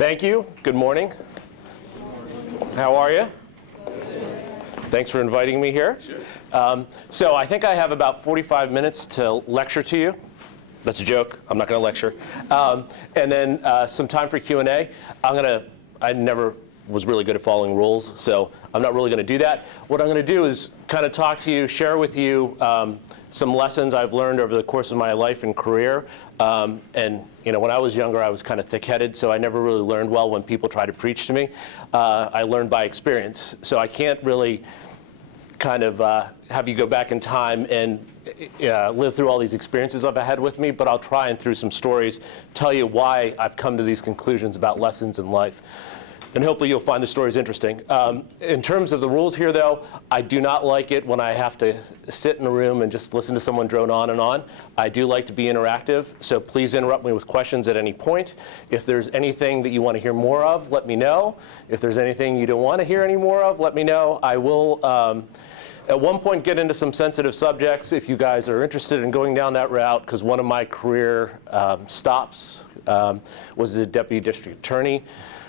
Thank you. Good morning. How are you? Thanks for inviting me here. So I think I have about 45 minutes to lecture to you. That's a joke. I'm not going to lecture. And then some time for Q&A. I never was really good at following rules, so I'm not really going to do that. What I'm going to do is kind of talk to you, share with you some lessons I've learned over the course of my life and career. And when I was younger, I was kind of thick-headed, so I never really learned well when people tried to preach to me. I learned by experience, so I can't really kind of have you go back in time and live through all these experiences I've had with me, but I'll try and through some stories tell you why I've come to these conclusions about lessons in life. And hopefully you'll find the stories interesting. In terms of the rules here, though, I do not like it when I have to sit in a room and just listen to someone drone on and on. I do like to be interactive, so please interrupt me with questions at any point. If there's anything that you want to hear more of, let me know. If there's anything you don't want to hear any more of, let me know. I will, at one point, get into some sensitive subjects if you guys are interested in going down that route, because one of my career stops was as a deputy district attorney,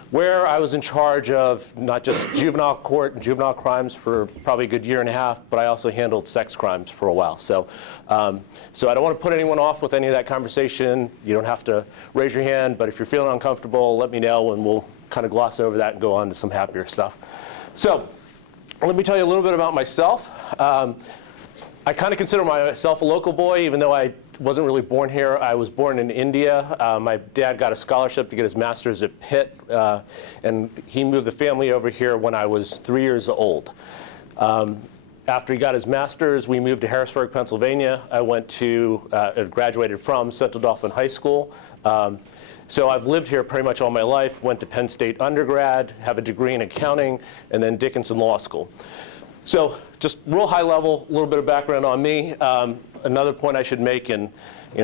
where I was in charge of not just juvenile court and juvenile crimes for probably a good year and a half, but I also handled sex crimes for a while. So I don't want to put anyone off with any of that conversation. You don't have to raise your hand, but if you're feeling uncomfortable, let me know, and we'll kind of gloss over that and go on to some happier stuff. So let me tell you a little bit about myself. I kind of consider myself a local boy, even though I wasn't really born here. I was born in India. My dad got a scholarship to get his master's at Pitt, and he moved the family over here when I was 3 years old. After he got his master's, we moved to Harrisburg, Pennsylvania. I graduated from Central Dauphin High School. So I've lived here pretty much all my life, went to Penn State undergrad, have a degree in accounting, and then Dickinson Law School. So just real high level, a little bit of background on me. Another point I should make, and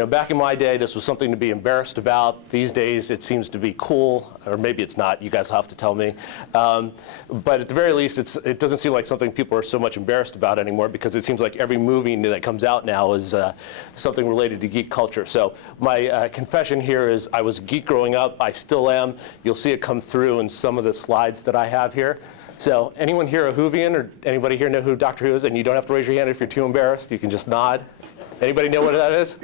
back in my day, this was something to be embarrassed about. These days, it seems to be cool, or maybe it's not. You guys have to tell me. But at the very least, it doesn't seem like something people are so much embarrassed about anymore, because it seems like every movie that comes out now is something related to geek culture. So my confession here is I was a geek growing up. I still am. You'll see it come through in some of the slides that I have here. So anyone here a Whovian, or anybody here know who Doctor Who is? And you don't have to raise your hand if you're too embarrassed. You can just nod. Anybody know what that is?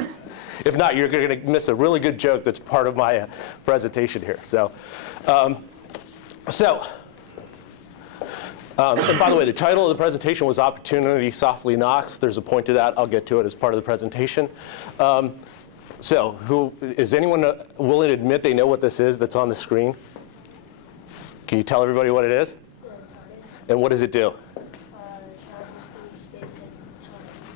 If not, you're going to miss a really good joke that's part of my presentation here. And by the way, the title of the presentation was Opportunity Softly Knocks. There's a point to that. I'll get to it as part of the presentation. Is anyone willing to admit they know what this is that's on the screen? Can you tell everybody what it is? And what does it do?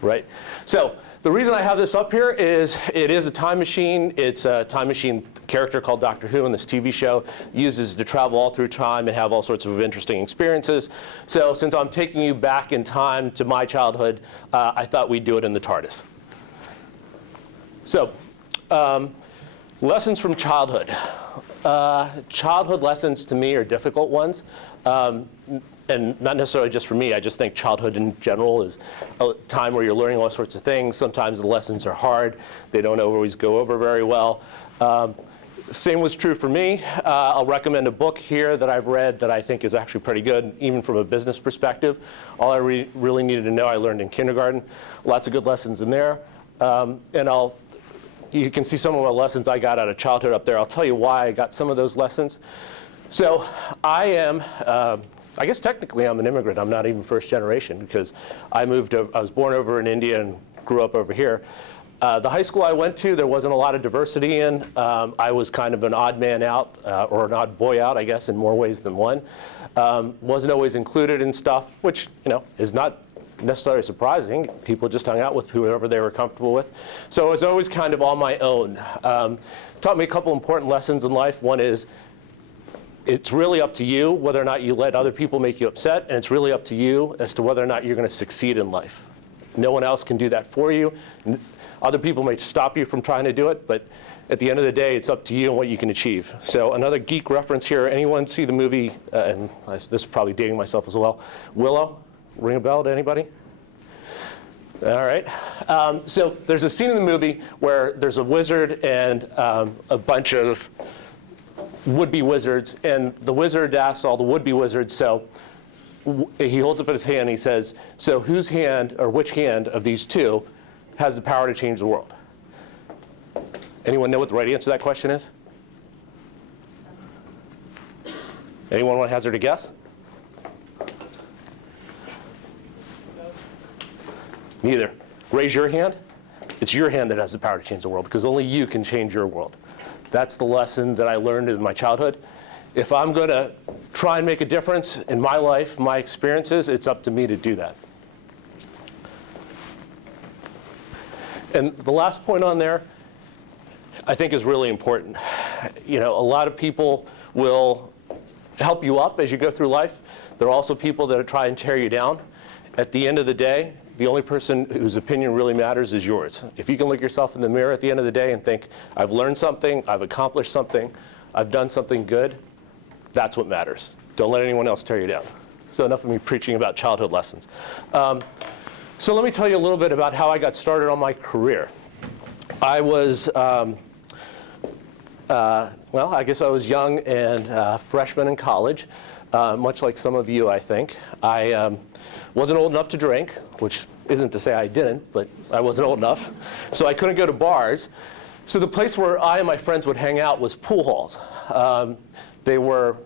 Right. So the reason I have this up here is it is a time machine. It's a time machine character called Doctor Who in this TV show, uses to travel all through time and have all sorts of interesting experiences. So since I'm taking you back in time to my childhood, I thought we'd do it in the TARDIS. So lessons from childhood. Childhood lessons to me are difficult ones. And not necessarily just for me. I just think childhood in general is a time where you're learning all sorts of things. Sometimes the lessons are hard. They don't always go over very well. Same was true for me. I'll recommend a book here that I've read that I think is actually pretty good, even from a business perspective. All I really needed to know I learned in kindergarten. Lots of good lessons in there. You can see some of the lessons I got out of childhood up there. I'll tell you why I got some of those lessons. So I guess technically I'm an immigrant. I'm not even first generation, because I was born over in India and grew up over here. The high school I went to, there wasn't a lot of diversity in. I was kind of an odd man out, or an odd boy out, I guess, in more ways than one. Wasn't always included in stuff, which is not necessarily surprising. People just hung out with whoever they were comfortable with. So it was always kind of on my own. Taught me a couple important lessons in life. One is, it's really up to you whether or not you let other people make you upset, and it's really up to you as to whether or not you're going to succeed in life. No one else can do that for you. Other people may stop you from trying to do it, but at the end of the day, it's up to you and what you can achieve. So another geek reference here. Anyone see the movie, and this is probably dating myself as well, Willow? Ring a bell to anybody? All right. So there's a scene in the movie where there's a wizard and a bunch of would-be wizards, and the wizard asks all the would-be wizards, so he holds up his hand and he says, so whose hand, or which hand of these two has the power to change the world? Anyone know what the right answer to that question is? Anyone want to hazard a guess? Neither. Raise your hand. It's your hand that has the power to change the world, because only you can change your world. That's the lesson that I learned in my childhood. If I'm going to try and make a difference in my life, my experiences, it's up to me to do that. And the last point on there, I think, is really important. You know, a lot of people will help you up as you go through life. There are also people that try and tear you down. At the end of the day, the only person whose opinion really matters is yours. If you can look yourself in the mirror at the end of the day and think, I've learned something, I've accomplished something, I've done something good, that's what matters. Don't let anyone else tear you down. So enough of me preaching about childhood lessons. So let me tell you a little bit about how I got started on my career. I was, well, I guess I was young and freshman in college, much like some of you, I think. I wasn't old enough to drink, which isn't to say I didn't, but I wasn't old enough. So I couldn't go to bars. So the place where I and my friends would hang out was pool halls. They were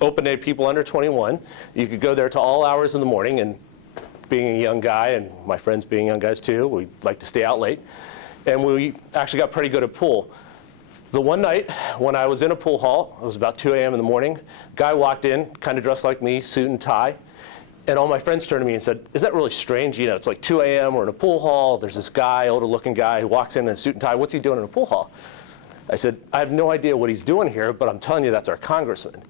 open to people under 21. You could go there to all hours in the morning, and being a young guy, and my friends being young guys too, we like to stay out late. And we actually got pretty good at pool. The one night when I was in a pool hall, it was about 2 a.m. in the morning, guy walked in, kind of dressed like me, suit and tie, and all my friends turned to me and said, is that really strange? You know, it's like 2 a.m., we're in a pool hall, there's this guy, older looking guy, who walks in a suit and tie, what's he doing in a pool hall? I said, I have no idea what he's doing here, but I'm telling you that's our congressman.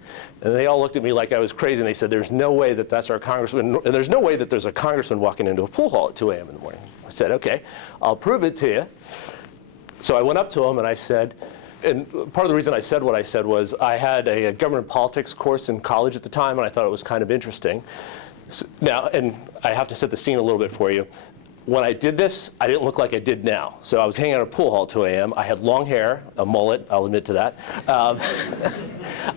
And they all looked at me like I was crazy, and they said, there's no way that that's our congressman, and there's no way that there's a congressman walking into a pool hall at 2 a.m. in the morning. I said, okay, I'll prove it to you. So I went up to him and I said, and part of the reason I said what I said was I had a government politics course in college at the time, and I thought it was kind of interesting. So now, and I have to set the scene a little bit for you. When I did this, I didn't look like I did now. So I was hanging out at a pool hall at 2 a.m. I had long hair, a mullet, I'll admit to that.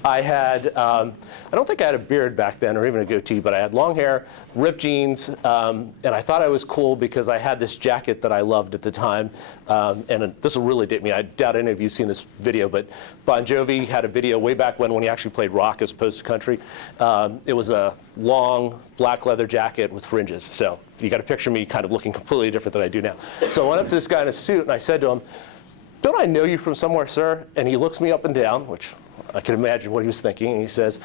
I had, I don't think I had a beard back then or even a goatee, but I had long hair, ripped jeans, and I thought I was cool because I had this jacket that I loved at the time. And this will really date me. I doubt any of you have seen this video, but Bon Jovi had a video way back when he actually played rock as opposed to country. It was a long black leather jacket with fringes. So you got to picture me kind of looking completely different than I do now. So I went up to this guy in a suit and I said to him, don't I know you from somewhere, sir? And he looks me up and down, which I can imagine what he was thinking. And he says,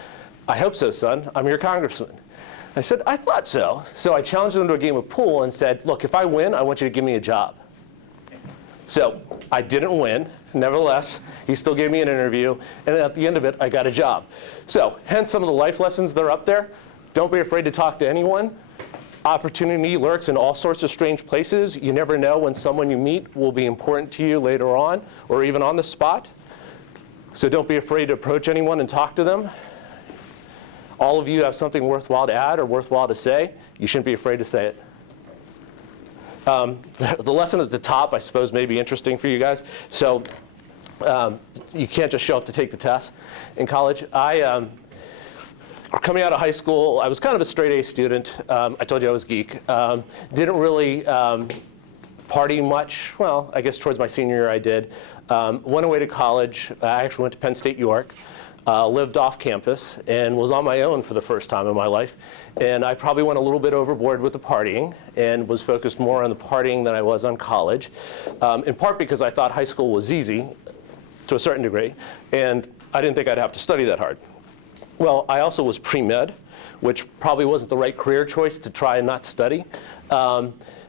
I hope so, son. I'm your congressman. I said, I thought so. So I challenged him to a game of pool and said, look, if I win, I want you to give me a job. So I didn't win. Nevertheless, he still gave me an interview. And at the end of it, I got a job. So hence some of the life lessons that are up there. Don't be afraid to talk to anyone. Opportunity lurks in all sorts of strange places. You never know when someone you meet will be important to you later on or even on the spot. So don't be afraid to approach anyone and talk to them. All of you have something worthwhile to add or worthwhile to say. You shouldn't be afraid to say it. The lesson at the top, I suppose, may be interesting for you guys. So you can't just show up to take the test in college. Coming out of high school, I was kind of a straight A student. I told you I was a geek. Didn't really party much. Well, I guess towards my senior year I did. Went away to college. I actually went to Penn State, York. Lived off campus and was on my own for the first time in my life. And I probably went a little bit overboard with the partying and was focused more on the partying than I was on college. In part because I thought high school was easy to a certain degree, and I didn't think I'd have to study that hard. Well, I also was pre-med, which probably wasn't the right career choice to try and not study.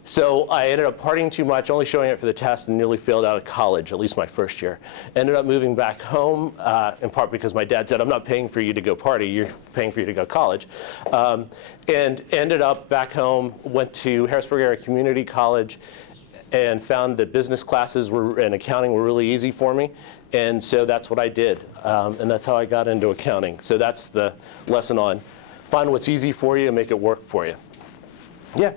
So I ended up partying too much, only showing up for the test, and nearly failed out of college, at least my first year. Ended up moving back home, in part because my dad said, I'm not paying for you to go party, you're paying for you to go to college. And ended up back home, went to Harrisburg Area Community College, and found that business classes and accounting were really easy for me. And so that's what I did. And that's how I got into accounting. So that's the lesson on find what's easy for you and make it work for you. Yeah?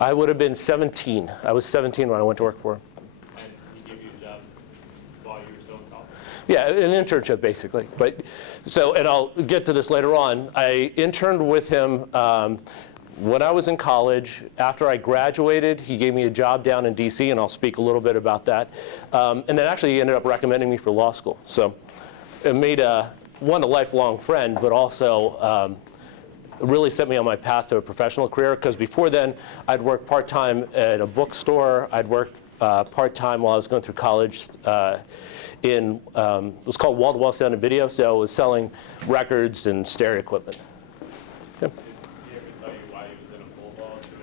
I would have been 17. I was 17 when I went to work for him. while you were still in college? Yeah, an internship basically. But so, and I'll get to this later on. I interned with him when I was in college. After I graduated, he gave me a job down in DC, and I'll speak a little bit about that. And then actually he ended up recommending me for law school. So it made one, a lifelong friend, but also really set me on my path to a professional career, because before then I'd worked part-time at a bookstore. I'd worked part-time while I was going through college it was called wall-to-wall sound and video, so it was selling records and stereo equipment. Yeah. Did he ever tell you why he was in a pool ball at 2 in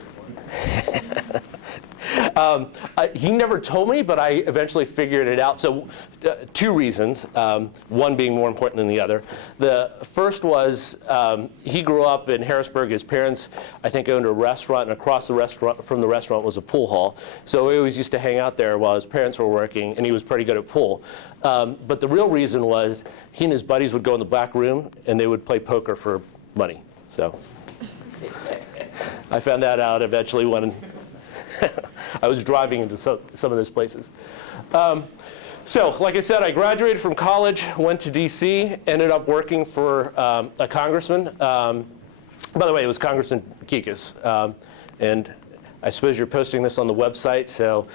the morning? He never told me, but I eventually figured it out. So two reasons, one being more important than the other. The first was he grew up in Harrisburg. His parents, I think, owned a restaurant, and across the restaurant from the restaurant was a pool hall. So we always used to hang out there while his parents were working, and he was pretty good at pool. But the real reason was he and his buddies would go in the back room, and they would play poker for money. So I found that out eventually when I was driving into some of those places. So, like I said, I graduated from college, went to DC, ended up working for a congressman. By the way, it was Congressman Kikas. And I suppose you're posting this on the website, so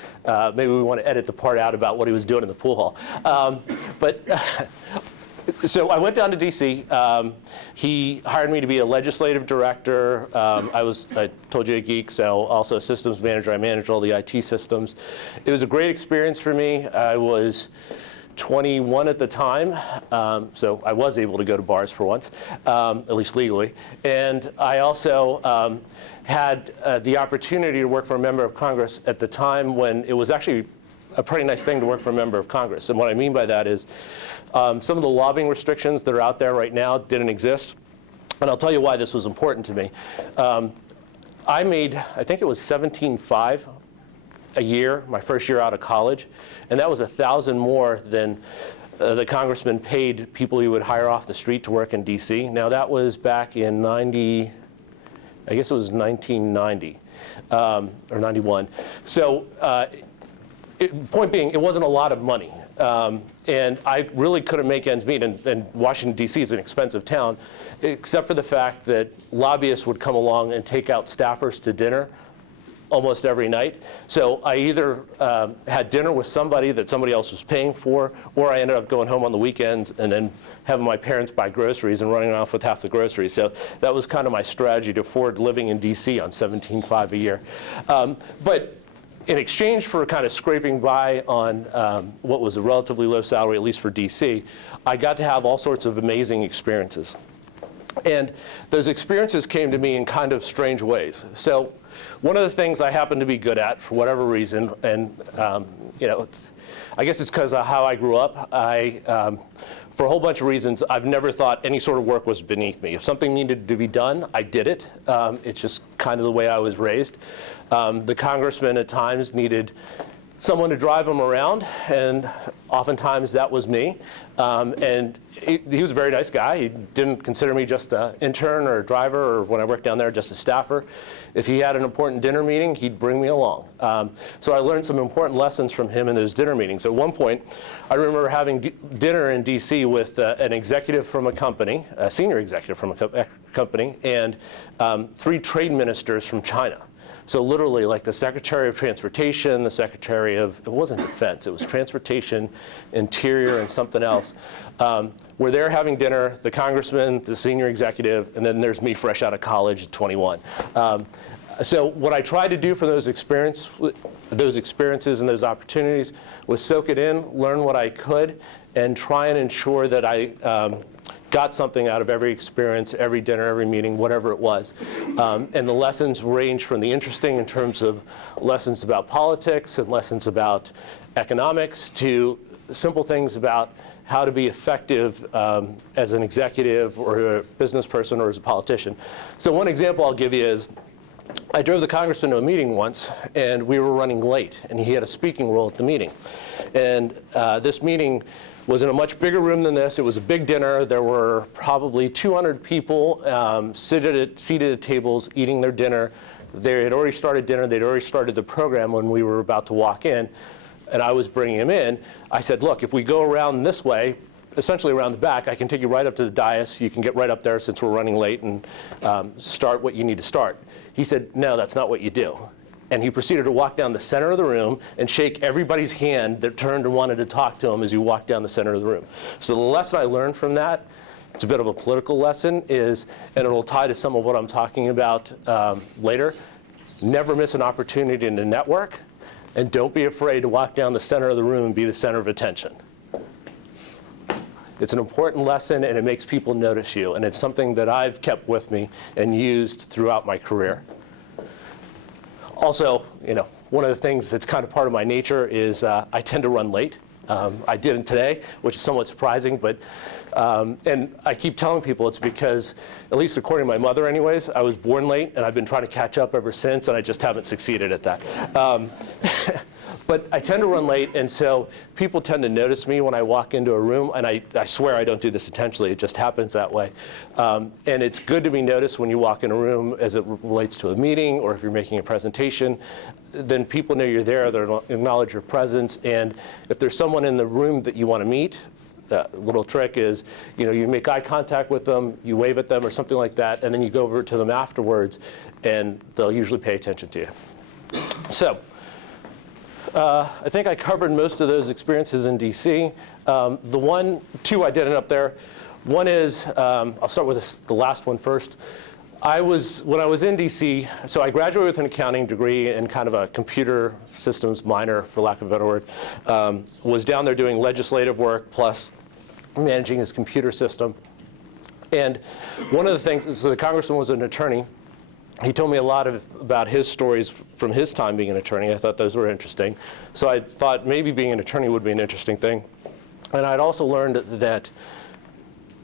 maybe we want to edit the part out about what he was doing in the pool hall. So I went down to DC. He hired me to be a legislative director. I told you, a geek, so also a systems manager. I managed all the IT systems. It was a great experience for me. I was 21 at the time, so I was able to go to bars for once, at least legally. And I also had the opportunity to work for a member of Congress at the time when it was actually a pretty nice thing to work for a member of Congress. And what I mean by that is some of the lobbying restrictions that are out there right now didn't exist. And I'll tell you why this was important to me. I made, I think it was $17,500 a year, my first year out of college. And that was $1,000 more than the congressman paid people he would hire off the street to work in DC. Now that was back in I guess it was 1990 or 91. So point being, it wasn't a lot of money. And I really couldn't make ends meet, and Washington, D.C. is an expensive town, except for the fact that lobbyists would come along and take out staffers to dinner almost every night. So I either had dinner with somebody that somebody else was paying for, or I ended up going home on the weekends and then having my parents buy groceries and running off with half the groceries. So that was kind of my strategy to afford living in D.C. on $17,500 a year. But in exchange for kind of scraping by on what was a relatively low salary, at least for DC, I got to have all sorts of amazing experiences. And those experiences came to me in kind of strange ways. So one of the things I happen to be good at, for whatever reason, and I guess it's because of how I grew up, for a whole bunch of reasons, I've never thought any sort of work was beneath me. If something needed to be done, I did it. It's just kind of the way I was raised. The congressman at times needed someone to drive him around, and oftentimes that was me. And he was a very nice guy. He didn't consider me just an intern or a driver, or when I worked down there, just a staffer. If he had an important dinner meeting, he'd bring me along. So I learned some important lessons from him in those dinner meetings. At one point, I remember having dinner in DC with an executive from a company, a senior executive from a company, and 3 trade ministers from China. So literally, like the Secretary of Transportation, the Secretary of, it wasn't Defense, it was Transportation, Interior, and something else, were there having dinner, the congressman, the senior executive, and then there's me fresh out of college at 21. So what I tried to do for those experiences and those opportunities was soak it in, learn what I could, and try and ensure that I got something out of every experience, every dinner, every meeting, whatever it was. And the lessons range from the interesting in terms of lessons about politics and lessons about economics to simple things about how to be effective as an executive or a business person or as a politician. So one example I'll give you is I drove the congressman to a meeting once, and we were running late, and he had a speaking role at the meeting. And this meeting was in a much bigger room than this. It was a big dinner. There were probably 200 people seated at tables eating their dinner. They had already started dinner. They'd already started the program when we were about to walk in. and I was bringing him in, I said, look, if we go around this way, essentially around the back, I can take you right up to the dais. You can get right up there since we're running late and start what you need to start. He said, no, that's not what you do. And he proceeded to walk down the center of the room and shake everybody's hand that turned and wanted to talk to him as he walked down the center of the room. So the lesson I learned from that, it's a bit of a political lesson, is, and it'll tie to some of what I'm talking about later, never miss an opportunity to network, and don't be afraid to walk down the center of the room and be the center of attention. It's an important lesson, and it makes people notice you, and it's something that I've kept with me and used throughout my career. Also, one of the things that's kind of part of my nature is I tend to run late. I didn't today, which is somewhat surprising, but and I keep telling people it's because, at least according to my mother anyways, I was born late, and I've been trying to catch up ever since, and I just haven't succeeded at that. But I tend to run late, and so people tend to notice me when I walk into a room, and I swear I don't do this intentionally, it just happens that way. And it's good to be noticed when you walk in a room as it relates to a meeting, or if you're making a presentation. Then people know you're there, they'll acknowledge your presence, and if there's someone in the room that you want to meet, that little trick is, you make eye contact with them, you wave at them or something like that, and then you go over to them afterwards, and they'll usually pay attention to you. So, I think I covered most of those experiences in DC. Two I didn't up there. One is, I'll start with the last one first. When I was in DC, so I graduated with an accounting degree and kind of a computer systems minor, for lack of a better word. Was down there doing legislative work plus managing his computer system. And one of the things, so the congressman was an attorney. He told me a lot about his stories from his time being an attorney. I thought those were interesting. So I thought maybe being an attorney would be an interesting thing. And I'd also learned that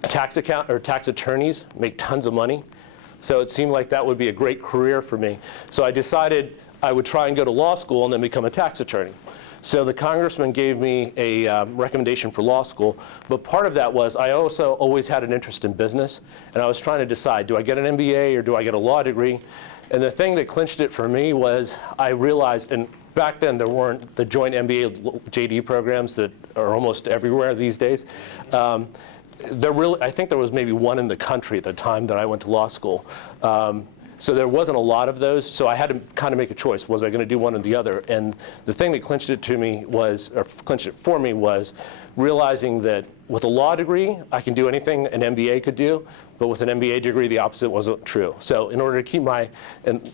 tax attorneys make tons of money. So it seemed like that would be a great career for me. So I decided I would try and go to law school and then become a tax attorney. So the congressman gave me a recommendation for law school, but part of that was I also always had an interest in business, and I was trying to decide, do I get an MBA or do I get a law degree? And the thing that clinched it for me was I realized, and back then there weren't the joint MBA JD programs that are almost everywhere these days. I think there was maybe one in the country at the time that I went to law school. So there wasn't a lot of those, so I had to kind of make a choice. Was I going to do one or the other? And the thing that clinched it for me was realizing that with a law degree, I can do anything an MBA could do, but with an MBA degree, the opposite wasn't true. So in order to keep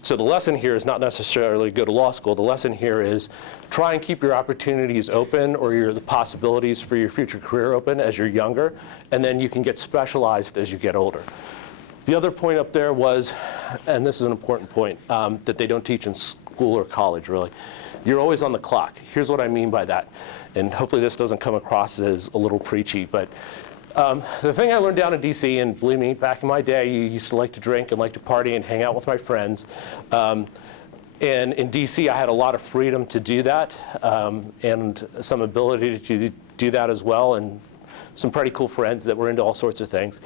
so the lesson here is not necessarily go to law school. The lesson here is try and keep your opportunities open, or the possibilities for your future career open as you're younger, and then you can get specialized as you get older. The other point up there was, and this is an important point, that they don't teach in school or college, really. You're always on the clock. Here's what I mean by that. And hopefully this doesn't come across as a little preachy, but the thing I learned down in DC, and believe me, back in my day, you used to like to drink and like to party and hang out with my friends. And in DC, I had a lot of freedom to do that, and some ability to do that as well, and some pretty cool friends that were into all sorts of things.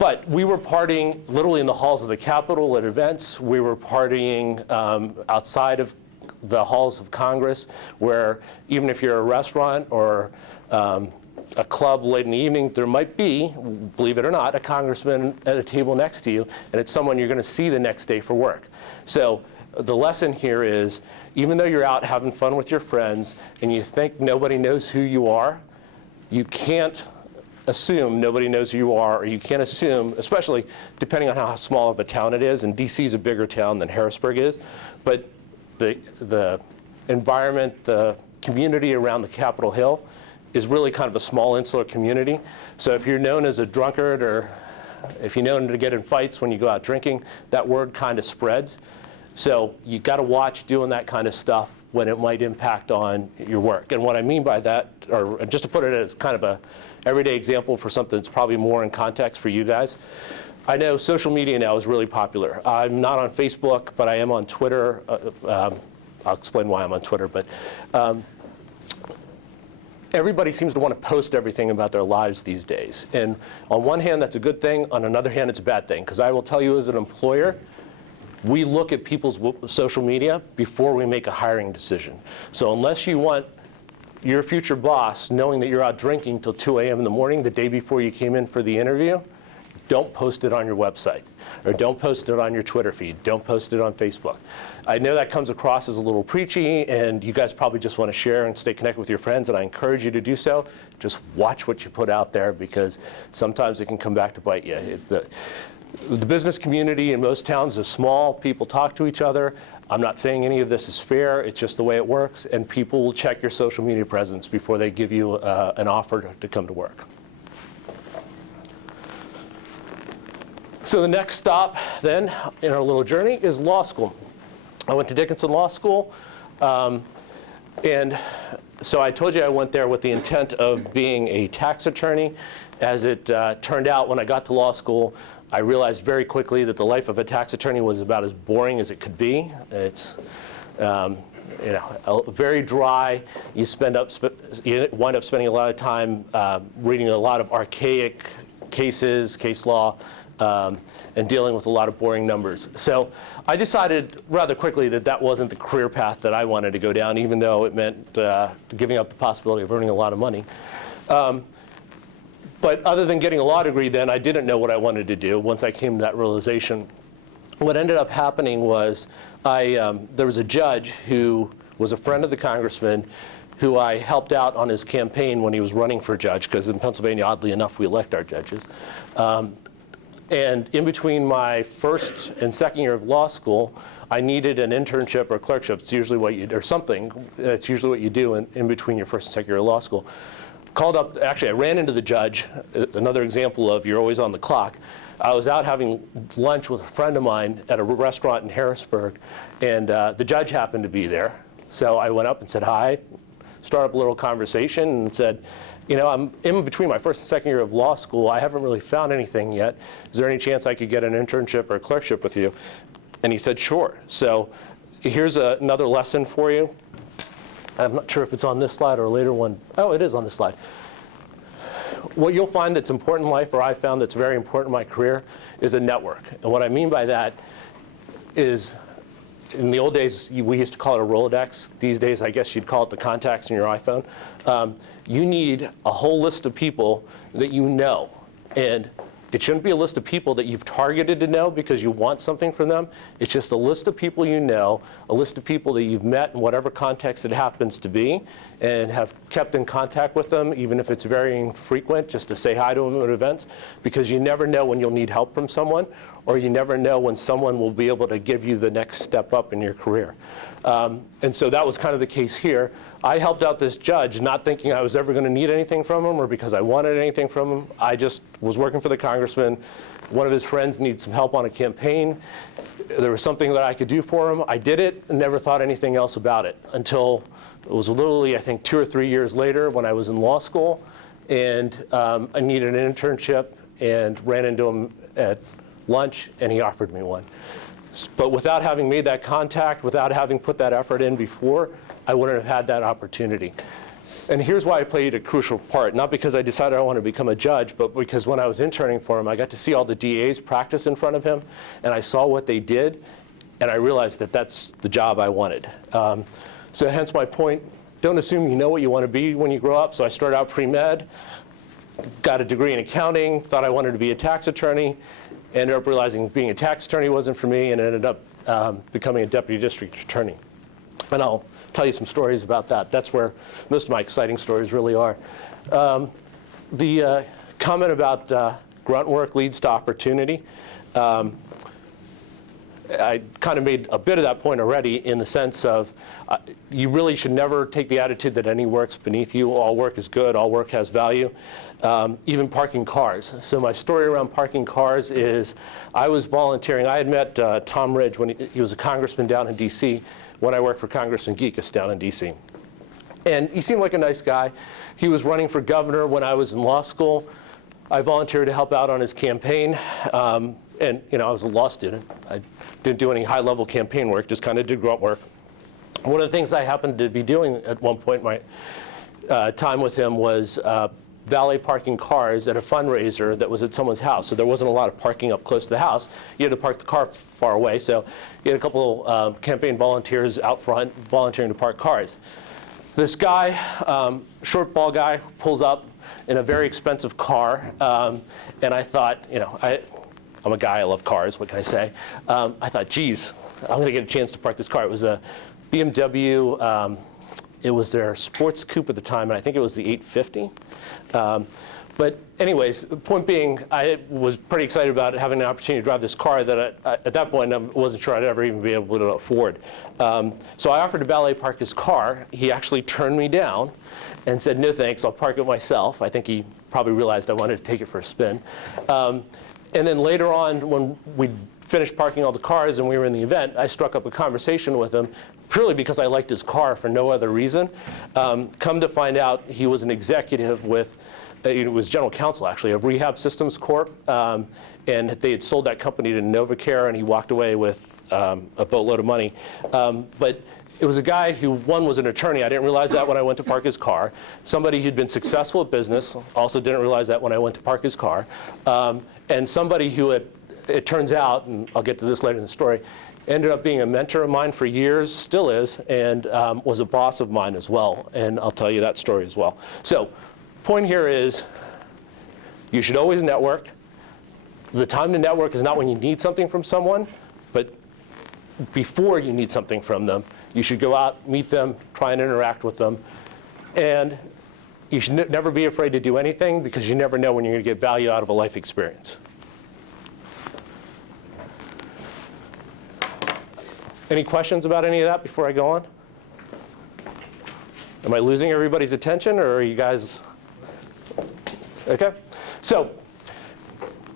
But we were partying literally in the halls of the Capitol at events. We were partying outside of the halls of Congress, where even if you're a restaurant or a club late in the evening, there might be, believe it or not, a congressman at a table next to you, and it's someone you're going to see the next day for work. So the lesson here is, even though you're out having fun with your friends and you think nobody knows who you are, you can't assume nobody knows who you are, or you can't assume, especially depending on how small of a town it is, and DC is a bigger town than Harrisburg is, but the environment, the community around the Capitol Hill is really kind of a small insular community. So if you're known as a drunkard, or if you're known to get in fights when you go out drinking, that word kind of spreads. So you got to watch doing that kind of stuff when it might impact on your work. And what I mean by that, or just to put it as kind of a everyday example for something that's probably more in context for you guys, I know social media now is really popular. I'm not on Facebook, but I am on Twitter. I'll explain why I'm on Twitter. But everybody seems to want to post everything about their lives these days. And on one hand, that's a good thing. On another hand, it's a bad thing. Because I will tell you as an employer, we look at people's social media before we make a hiring decision. So unless you want your future boss knowing that you're out drinking till 2 a.m. in the morning the day before you came in for the interview, don't post it on your website, or don't post it on your Twitter feed, don't post it on Facebook. I know that comes across as a little preachy, and you guys probably just want to share and stay connected with your friends, and I encourage you to do so. Just watch what you put out there, because sometimes it can come back to bite you. The business community in most towns is small. People talk to each other. I'm not saying any of this is fair. It's just the way it works, and people will check your social media presence before they give you an offer to come to work. So the next stop then in our little journey is law school. I went to Dickinson Law School, and so I told you I went there with the intent of being a tax attorney. As it turned out, when I got to law school, I realized very quickly that the life of a tax attorney was about as boring as it could be. It's very dry. You wind up spending a lot of time reading a lot of archaic cases, case law, and dealing with a lot of boring numbers. So I decided rather quickly that that wasn't the career path that I wanted to go down, even though it meant giving up the possibility of earning a lot of money. But other than getting a law degree then, I didn't know what I wanted to do once I came to that realization. What ended up happening was there was a judge who was a friend of the congressman who I helped out on his campaign when he was running for judge, because in Pennsylvania, oddly enough, we elect our judges. And in between my first and second year of law school, I needed an internship or clerkship. It's usually what you, or something. It's usually what you do in between your first and second year of law school. Called up, actually I ran into the judge, another example of you're always on the clock. I was out having lunch with a friend of mine at a restaurant in Harrisburg, and the judge happened to be there. So I went up and said hi, started up a little conversation, and said, you know, I'm in between my first and second year of law school. I haven't really found anything yet. Is there any chance I could get an internship or a clerkship with you? And he said, sure. So here's another lesson for you. I'm not sure if it's on this slide or a later one. Oh, it is on this slide. What you'll find that's important in life, or I found that's very important in my career, is a network. And what I mean by that is, in the old days, we used to call it a Rolodex. These days, I guess you'd call it the contacts in your iPhone. You need a whole list of people that you know. And it shouldn't be a list of people that you've targeted to know because you want something from them. It's just a list of people you know, a list of people that you've met in whatever context it happens to be, and have kept in contact with them, even if it's very infrequent, just to say hi to them at events, because you never know when you'll need help from someone, or you never know when someone will be able to give you the next step up in your career. And so that was kind of the case here. I helped out this judge, not thinking I was ever going to need anything from him or because I wanted anything from him. I just was working for the congressman. One of his friends needed some help on a campaign. There was something that I could do for him. I did it and never thought anything else about it until it was literally, I think, 2 or 3 years later when I was in law school, and I needed an internship and ran into him at lunch, and he offered me one. But without having made that contact, without having put that effort in before, I wouldn't have had that opportunity. And here's why I played a crucial part, not because I decided I wanted to become a judge, but because when I was interning for him, I got to see all the DAs practice in front of him, and I saw what they did, and I realized that that's the job I wanted. So hence my point, don't assume you know what you want to be when you grow up. So I started out pre-med, got a degree in accounting, thought I wanted to be a tax attorney, ended up realizing being a tax attorney wasn't for me, and ended up becoming a deputy district attorney. And I'll tell you some stories about that. That's where most of my exciting stories really are. The comment about grunt work leads to opportunity. I kind of made a bit of that point already, in the sense of you really should never take the attitude that any work's beneath you. All work is good. All work has value. Even parking cars. So my story around parking cars is I was volunteering. I had met Tom Ridge when he was a congressman down in D.C. when I worked for Congressman Geekus down in D.C. And he seemed like a nice guy. He was running for governor when I was in law school. I volunteered to help out on his campaign. And you know, I was a law student. I didn't do any high-level campaign work, just kind of did grunt work. One of the things I happened to be doing at one point in my time with him was valet parking cars at a fundraiser that was at someone's house. So there wasn't a lot of parking up close to the house. You had to park the car far away. So you had a couple campaign volunteers out front volunteering to park cars. This guy, short, bald guy, pulls up in a very expensive car. And I thought, I'm a guy, I love cars, what can I say? I thought, geez, I'm going to get a chance to park this car. It was a BMW, it was their sports coupe at the time, and I think it was the 850. But anyways, the point being, I was pretty excited about having an opportunity to drive this car that at that point I wasn't sure I'd ever even be able to afford. So I offered to valet park his car. He actually turned me down and said, no thanks, I'll park it myself. I think he probably realized I wanted to take it for a spin. And then later on, when we finished parking all the cars and we were in the event, I struck up a conversation with him purely because I liked his car for no other reason. Come to find out, he was an executive with, it was general counsel actually, of Rehab Systems Corp. And they had sold that company to NovaCare, and he walked away with a boatload of money. But it was a guy who, one, was an attorney. I didn't realize that when I went to park his car. Somebody who'd been successful at business, also didn't realize that when I went to park his car. And somebody who it turns out, and I'll get to this later in the story, ended up being a mentor of mine for years, still is, and was a boss of mine as well. And I'll tell you that story as well. So, point here is, you should always network. The time to network is not when you need something from someone, but before you need something from them. You should go out, meet them, try and interact with them. And you should never be afraid to do anything, because you never know when you're going to get value out of a life experience. Any questions about any of that before I go on? Am I losing everybody's attention, or are you guys okay? So,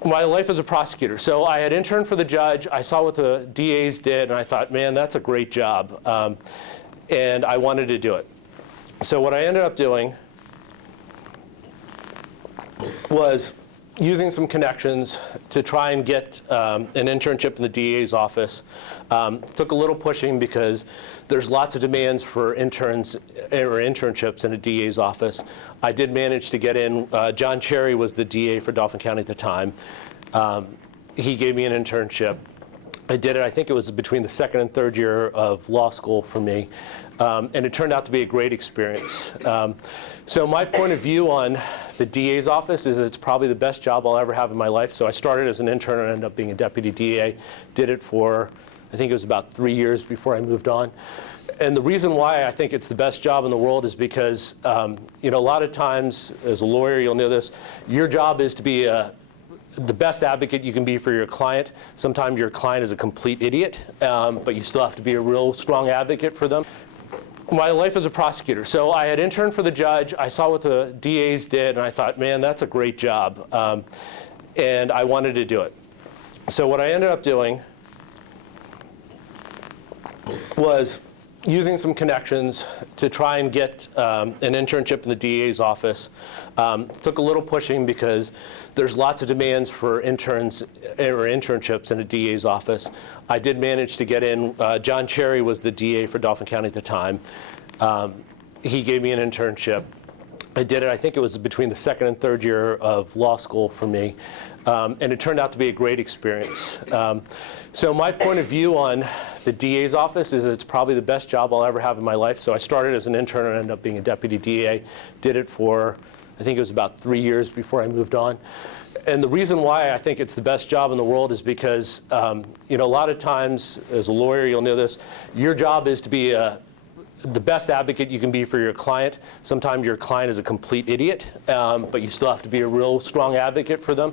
my life as a prosecutor. So I had interned for the judge. I saw what the DAs did, and I thought, man, that's a great job. And I wanted to do it. So what I ended up doing was using some connections to try and get an internship in the DA's office. Took a little pushing because there's lots of demands for interns or internships in a DA's office. I did manage to get in. John Cherry was the DA for Dauphin County at the time. He gave me an internship. I did it, I think it was between the second and third year of law school for me. And it turned out to be a great experience. So my point of view on the DA's office is it's probably the best job I'll ever have in my life. So I started as an intern and ended up being a deputy DA. Did it for, I think it was about 3 years before I moved on. And the reason why I think it's the best job in the world is because, a lot of times as a lawyer, you'll know this, your job is to be the best advocate you can be for your client. Sometimes your client is a complete idiot, but you still have to be a real strong advocate for them. My life as a prosecutor. So I had interned for the judge. I saw what the DAs did, and I thought, man, that's a great job. And I wanted to do it. So what I ended up doing was using some connections to try and get an internship in the DA's office. Took a little pushing because there's lots of demands for interns or internships in a DA's office. I did manage to get in. John Cherry was the DA for Dauphin County at the time. He gave me an internship. I did it, I think it was between the second and third year of law school for me. And it turned out to be a great experience. So my point of view on the DA's office is it's probably the best job I'll ever have in my life. So I started as an intern and ended up being a deputy DA. Did it for, I think it was about 3 years before I moved on. And the reason why I think it's the best job in the world is because, a lot of times as a lawyer, you'll know this, your job is to be the best advocate you can be for your client. Sometimes your client is a complete idiot, but you still have to be a real strong advocate for them.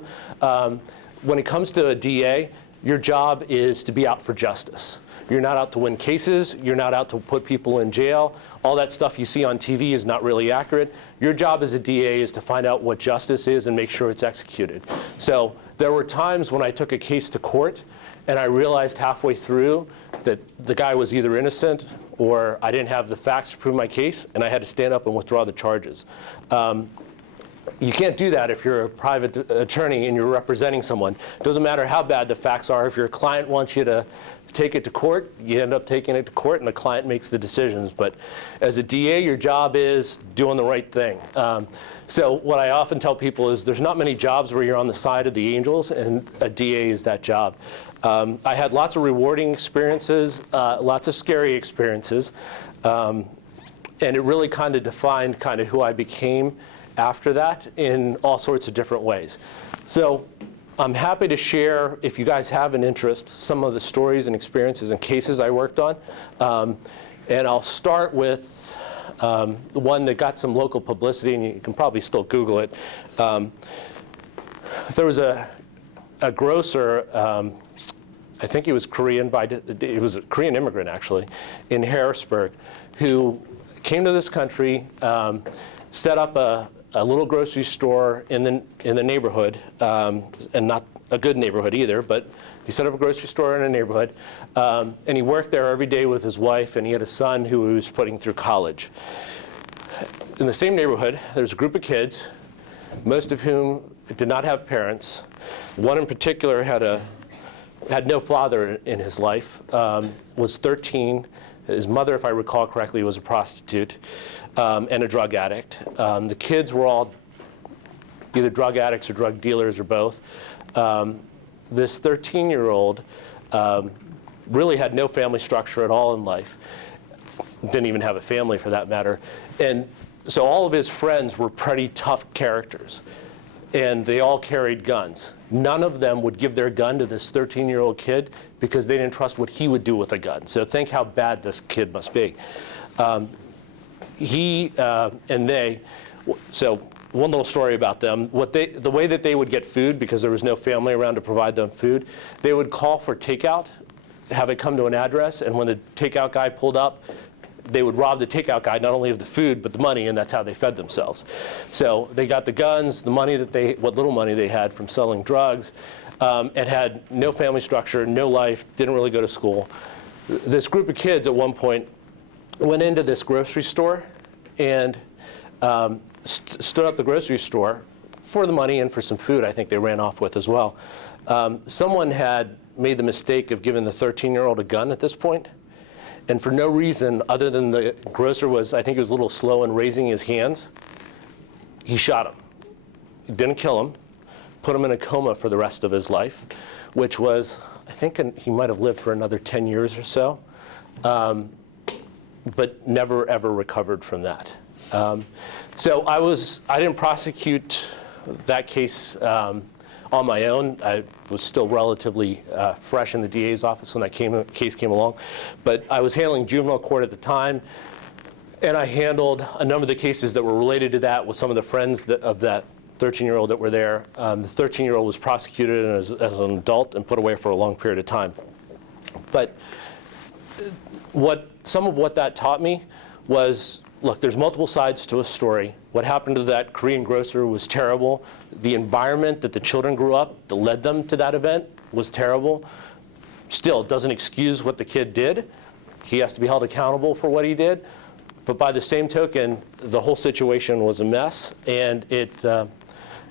When it comes to a DA, your job is to be out for justice. You're not out to win cases. You're not out to put people in jail. All that stuff you see on TV is not really accurate. Your job as a DA is to find out what justice is and make sure it's executed. So there were times when I took a case to court and I realized halfway through that the guy was either innocent or I didn't have the facts to prove my case, and I had to stand up and withdraw the charges. You can't do that if you're a private attorney and you're representing someone. It doesn't matter how bad the facts are. If your client wants you to take it to court, you end up taking it to court, and the client makes the decisions. But as a DA, your job is doing the right thing. So what I often tell people is there's not many jobs where you're on the side of the angels, and a DA is that job. I had lots of rewarding experiences, lots of scary experiences, and it really kind of defined kind of who I became after that in all sorts of different ways. So I'm happy to share, if you guys have an interest, some of the stories and experiences and cases I worked on. And I'll start with the one that got some local publicity, and you can probably still Google it. There was a grocer, I think he was Korean, he was a Korean immigrant actually, in Harrisburg, who came to this country, set up a little grocery store in the neighborhood, and not a good neighborhood either, but he set up a grocery store in a neighborhood, and he worked there every day with his wife, and he had a son who he was putting through college. In the same neighborhood, there's a group of kids, most of whom did not have parents. One in particular had no father in his life, was 13. His mother, if I recall correctly, was a prostitute and a drug addict. The kids were all either drug addicts or drug dealers or both. This 13-year-old really had no family structure at all in life. Didn't even have a family for that matter. And so all of his friends were pretty tough characters. And they all carried guns. None of them would give their gun to this 13-year-old kid because they didn't trust what he would do with a gun. So think how bad this kid must be. He and they, so one little story about them, the way that they would get food, because there was no family around to provide them food, they would call for takeout, have it come to an address, and when the takeout guy pulled up, they would rob the takeout guy not only of the food but the money, and that's how they fed themselves. So they got the guns, the money what little money they had from selling drugs, and had no family structure, no life, didn't really go to school. This group of kids at one point went into this grocery store and stood up the grocery store for the money and for some food I think they ran off with as well. Someone had made the mistake of giving the 13-year-old a gun at this point. And for no reason other than the grocer was, I think he was a little slow in raising his hands, he shot him. He didn't kill him, put him in a coma for the rest of his life, which was, I think he might have lived for another 10 years or so, but never ever recovered from that. So I didn't prosecute that case on my own. I was still relatively fresh in the DA's office when that case came along. But I was handling juvenile court at the time, and I handled a number of the cases that were related to that with some of the friends of that 13-year-old that were there. The 13-year-old was prosecuted as an adult and put away for a long period of time. But some of what that taught me was, look, there's multiple sides to a story. What happened to that Korean grocer was terrible. The environment that the children grew up that led them to that event was terrible. Still, it doesn't excuse what the kid did. He has to be held accountable for what he did. But by the same token, the whole situation was a mess, and it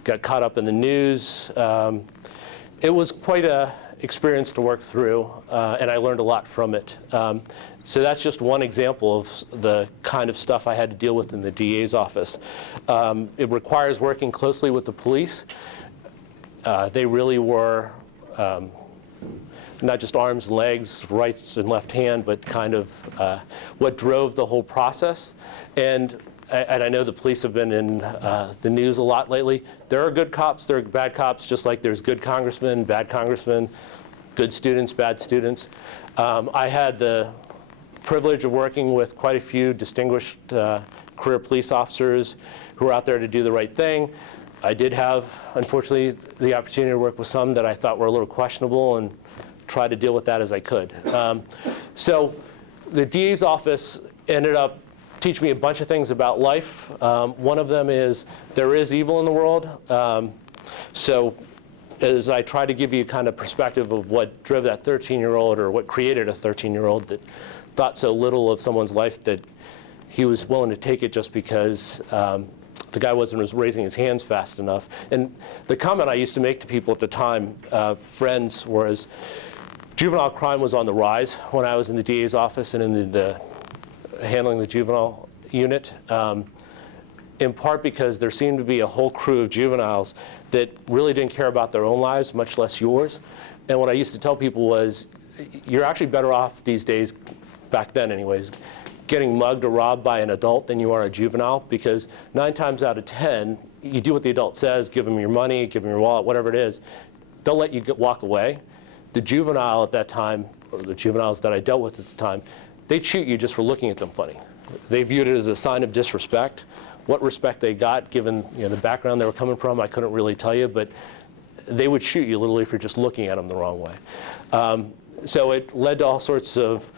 got caught up in the news. It was quite an experience to work through, and I learned a lot from it. So that's just one example of the kind of stuff I had to deal with in the DA's office. It requires working closely with the police. They really were not just arms and legs, right and left hand, but kind of what drove the whole process. And I know the police have been in the news a lot lately. There are good cops, there are bad cops, just like there's good congressmen, bad congressmen, good students, bad students. I had the privilege of working with quite a few distinguished career police officers who were out there to do the right thing. I did have, unfortunately, the opportunity to work with some that I thought were a little questionable and try to deal with that as I could. So the DA's office ended up teaching me a bunch of things about life. One of them is there is evil in the world. So as I try to give you kind of perspective of what drove that 13-year-old or what created a 13-year-old that thought so little of someone's life that he was willing to take it just because the guy wasn't raising his hands fast enough. And the comment I used to make to people at the time, friends, was, juvenile crime was on the rise when I was in the DA's office and in the handling the juvenile unit, in part because there seemed to be a whole crew of juveniles that really didn't care about their own lives, much less yours. And what I used to tell people was, you're actually better off these days, back then anyways, getting mugged or robbed by an adult than you are a juvenile, because 9 times out of 10, you do what the adult says, give them your money, give them your wallet, whatever it is, they'll let you walk away. The juvenile at that time, or the juveniles that I dealt with at the time, they'd shoot you just for looking at them funny. They viewed it as a sign of disrespect. What respect they got, given the background they were coming from, I couldn't really tell you, but they would shoot you literally for just looking at them the wrong way. So it led to all sorts of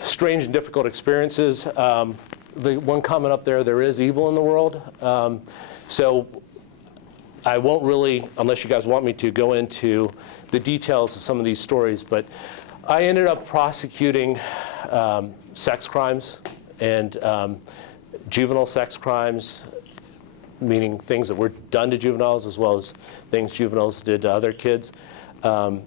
strange and difficult experiences. The one comment up there is evil in the world. So I won't really, unless you guys want me to, go into the details of some of these stories, but I ended up prosecuting sex crimes and juvenile sex crimes, meaning things that were done to juveniles as well as things juveniles did to other kids. And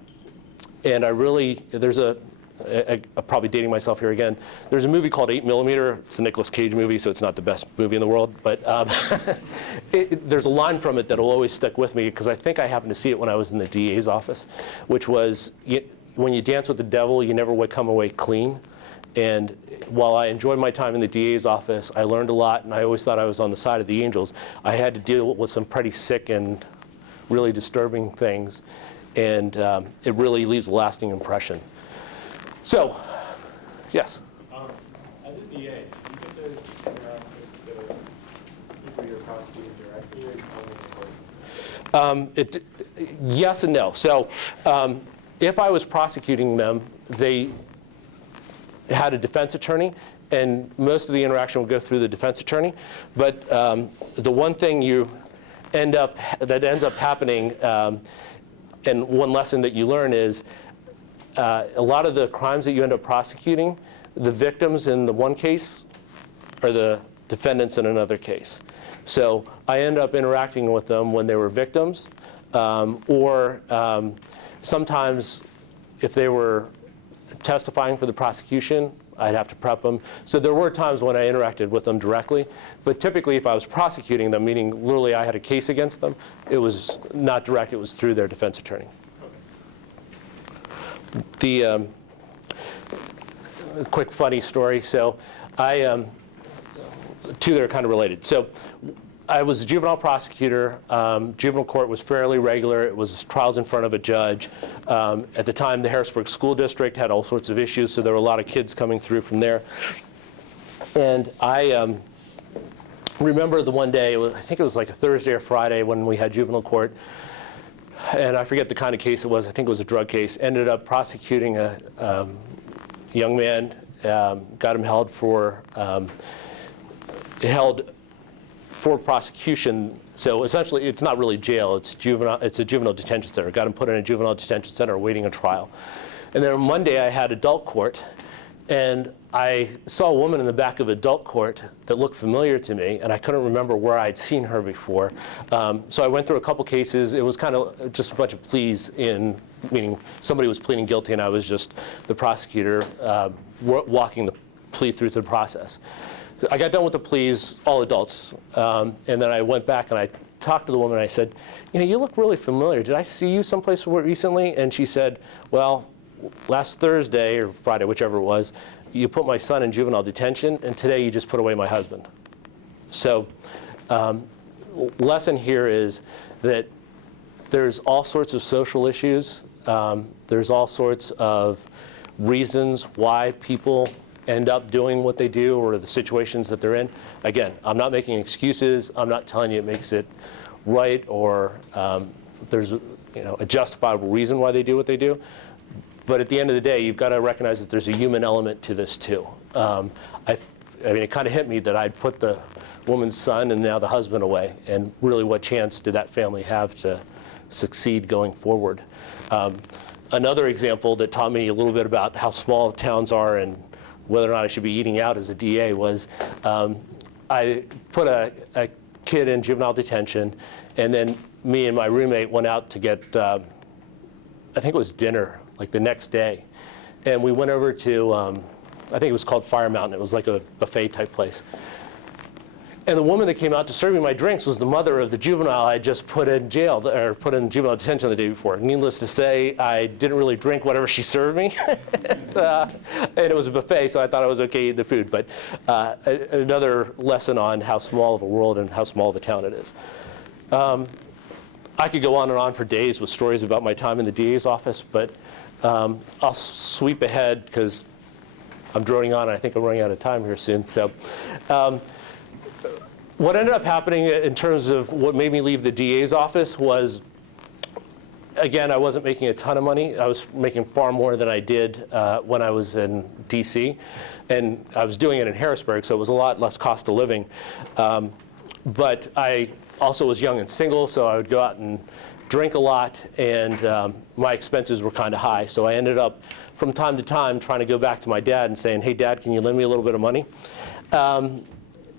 I really, there's I'm probably dating myself here again. There's a movie called 8mm. It's a Nicolas Cage movie, so it's not the best movie in the world. But there's a line from it that will always stick with me, because I think I happened to see it when I was in the DA's office, which was, when you dance with the devil, you never come away clean. And while I enjoyed my time in the DA's office, I learned a lot, and I always thought I was on the side of the angels. I had to deal with some pretty sick and really disturbing things, and it really leaves a lasting impression. So, yes? As a DA, do you get to interact with the people you're prosecuting directly, or on the court? Yes and no. So if I was prosecuting them, they had a defense attorney, and most of the interaction would go through the defense attorney. But the one thing that ends up happening, and one lesson that you learn is, a lot of the crimes that you end up prosecuting, the victims in the one case are the defendants in another case. So I end up interacting with them when they were victims, or sometimes if they were testifying for the prosecution, I'd have to prep them. So there were times when I interacted with them directly, but typically if I was prosecuting them, meaning literally I had a case against them, it was not direct, it was through their defense attorney. The quick funny story, so two that are kind of related. So I was a juvenile prosecutor. Juvenile court was fairly regular. It was trials in front of a judge. At the time, the Harrisburg School District had all sorts of issues, so there were a lot of kids coming through from there. And I remember the one day, I think it was like a Thursday or Friday when we had juvenile court, and I forget the kind of case it was. I think it was a drug case. Ended up prosecuting a young man, got him held for prosecution. So essentially, it's not really jail. It's a juvenile detention center. Got him put in a juvenile detention center awaiting a trial. And then on Monday, I had adult court, and I saw a woman in the back of adult court that looked familiar to me, and I couldn't remember where I'd seen her before. So I went through a couple cases. It was kind of just a bunch of pleas, meaning somebody was pleading guilty, and I was just the prosecutor walking the plea through the process. I got done with the pleas, all adults, and then I went back and I talked to the woman and I said, you look really familiar. Did I see you someplace recently? And she said, well, last Thursday or Friday, whichever it was, you put my son in juvenile detention, and today you just put away my husband. So lesson here is that there's all sorts of social issues. There's all sorts of reasons why people end up doing what they do or the situations that they're in. Again, I'm not making excuses. I'm not telling you it makes it right or there's a justifiable reason why they do what they do. But at the end of the day, you've got to recognize that there's a human element to this too. I mean, it kind of hit me that I'd put the woman's son and now the husband away, and really what chance did that family have to succeed going forward? Another example that taught me a little bit about how small towns are and whether or not I should be eating out as a DA was I put a kid in juvenile detention, and then me and my roommate went out to get, I think it was dinner like the next day. And we went over to, I think it was called Fire Mountain. It was like a buffet type place. And the woman that came out to serve me my drinks was the mother of the juvenile I just put in jail, or put in juvenile detention the day before. Needless to say, I didn't really drink whatever she served me. And it was a buffet, so I thought I was okay eating the food. But another lesson on how small of a world and how small of a town it is. I could go on and on for days with stories about my time in the DA's office, but I'll sweep ahead because I'm droning on, and I think I'm running out of time here soon. So. What ended up happening in terms of what made me leave the DA's office was, again, I wasn't making a ton of money. I was making far more than I did when I was in DC. And I was doing it in Harrisburg, so it was a lot less cost of living. But I also was young and single, so I would go out and drink a lot, and my expenses were kind of high. So I ended up, from time to time, trying to go back to my dad and saying, hey, Dad, can you lend me a little bit of money?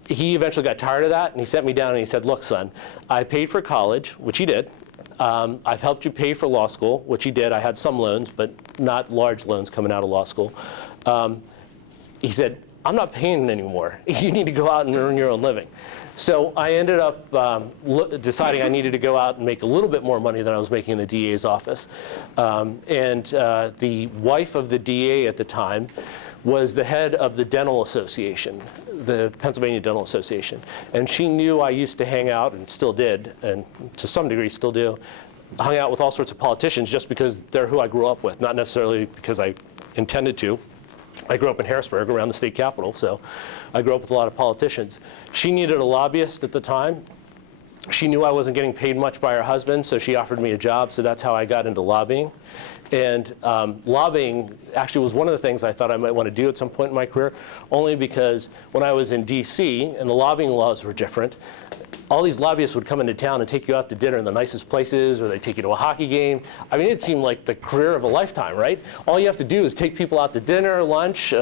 He eventually got tired of that, and he sent me down and he said, look, son, I paid for college, which he did. I've helped you pay for law school, which he did. I had some loans, but not large loans coming out of law school. He said, I'm not paying anymore. You need to go out and earn your own living. So I ended up deciding I needed to go out and make a little bit more money than I was making in the DA's office. The wife of the DA at the time was the head of the Dental Association, the Pennsylvania Dental Association. And she knew I used to hang out, and still did, and to some degree still do, hung out with all sorts of politicians just because they're who I grew up with, not necessarily because I intended to. I grew up in Harrisburg around the state capitol, so I grew up with a lot of politicians. She needed a lobbyist at the time. She knew I wasn't getting paid much by her husband, so she offered me a job, so that's how I got into lobbying. And lobbying actually was one of the things I thought I might want to do at some point in my career, only because when I was in DC and the lobbying laws were different, all these lobbyists would come into town and take you out to dinner in the nicest places, or they'd take you to a hockey game. I mean, it seemed like the career of a lifetime, right? All you have to do is take people out to dinner, lunch,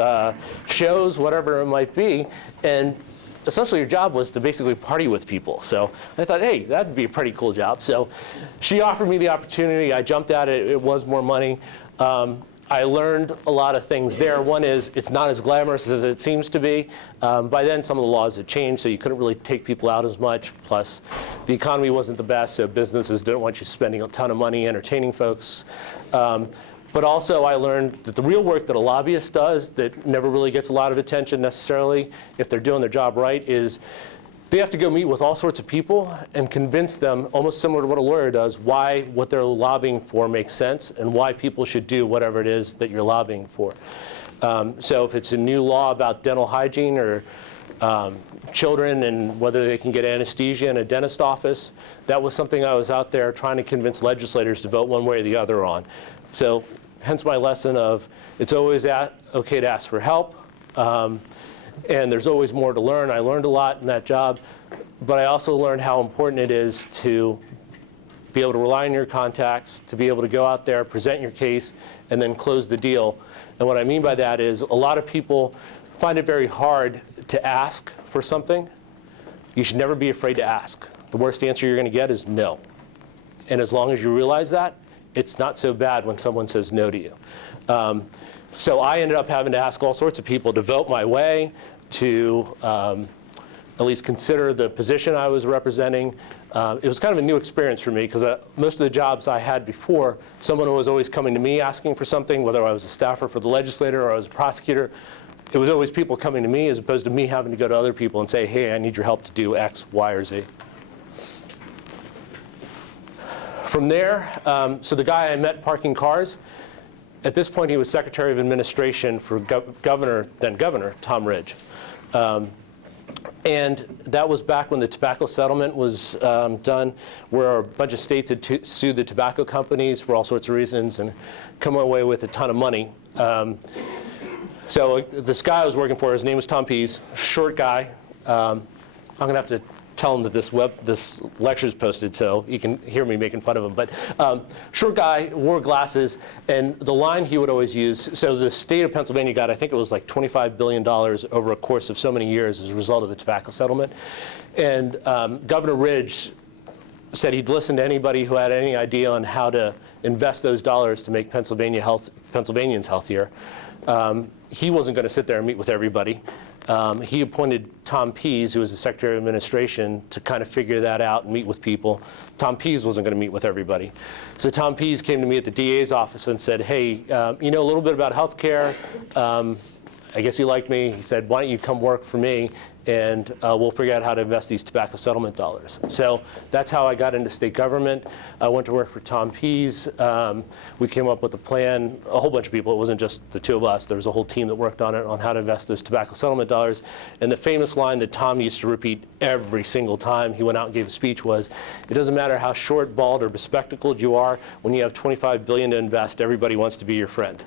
shows, whatever it might be, and essentially your job was to basically party with people. So I thought, hey, that'd be a pretty cool job. So she offered me the opportunity. I jumped at it. It was more money. I learned a lot of things there. One is it's not as glamorous as it seems to be. By then, some of the laws had changed, so you couldn't really take people out as much. Plus, the economy wasn't the best, so businesses didn't want you spending a ton of money entertaining folks. But also I learned that the real work that a lobbyist does that never really gets a lot of attention necessarily, if they're doing their job right, is they have to go meet with all sorts of people and convince them, almost similar to what a lawyer does, why what they're lobbying for makes sense and why people should do whatever it is that you're lobbying for. So if it's a new law about dental hygiene or children and whether they can get anesthesia in a dentist office, that was something I was out there trying to convince legislators to vote one way or the other on. So hence my lesson of it's always okay to ask for help. And there's always more to learn. I learned a lot in that job, but I also learned how important it is to be able to rely on your contacts, to be able to go out there, present your case, and then close the deal. And what I mean by that is a lot of people find it very hard to ask for something. You should never be afraid to ask. The worst answer you're going to get is no. And as long as you realize that, it's not so bad when someone says no to you. So I ended up having to ask all sorts of people to vote my way, to at least consider the position I was representing. It was kind of a new experience for me because most of the jobs I had before, someone was always coming to me asking for something, whether I was a staffer for the legislator or I was a prosecutor. It was always people coming to me as opposed to me having to go to other people and say, hey, I need your help to do X, Y, or Z. From there, so the guy I met parking cars, at this point he was Secretary of Administration for then Governor Tom Ridge. And that was back when the tobacco settlement was done, where a bunch of states had sued the tobacco companies for all sorts of reasons and come away with a ton of money. So this guy I was working for, his name was Tom Pease, short guy. I'm going to have to tell him that this lecture is posted so you can hear me making fun of him. But short guy, wore glasses, and the line he would always use, so the state of Pennsylvania got, I think it was like $25 billion over a course of so many years as a result of the tobacco settlement. And Governor Ridge said he'd listen to anybody who had any idea on how to invest those dollars to make Pennsylvanians healthier. He wasn't going to sit there and meet with everybody. He appointed Tom Pease, who was the Secretary of Administration, to kind of figure that out and meet with people. Tom Pease wasn't going to meet with everybody. So Tom Pease came to me at the DA's office and said, hey, you know a little bit about health care. I guess he liked me. He said, why don't you come work for me, and we'll figure out how to invest these tobacco settlement dollars. So that's how I got into state government. I went to work for Tom Pease. We came up with a plan, a whole bunch of people. It wasn't just the two of us. There was a whole team that worked on it, on how to invest those tobacco settlement dollars. And the famous line that Tom used to repeat every single time he went out and gave a speech was, it doesn't matter how short, bald, or bespectacled you are, when you have $25 billion to invest, everybody wants to be your friend.